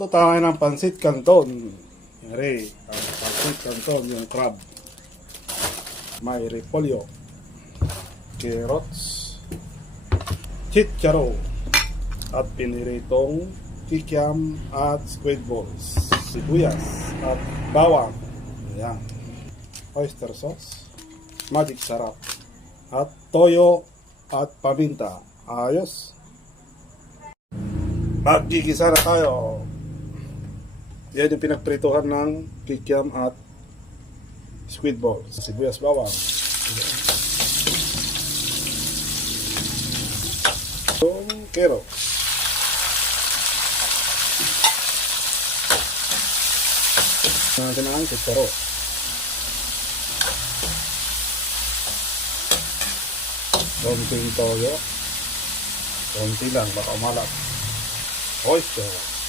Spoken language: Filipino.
Ito tayo ng pansit canton. Yari, ang pansit canton, yung crab. May repolyo, carrots, chicharo, at piniritong kikiam at squid balls, sibuyas at bawang. Ayan. Oyster sauce, magic sarap, at toyo at paminta. Ayos. Magkikisa na tayo. Yan yung pinagprituhan ng kikiam at squid balls. Sibuyas bawang. Yung kero. Natin ang chicharo. Konting toyo. Konti lang, baka umalat. Oyster.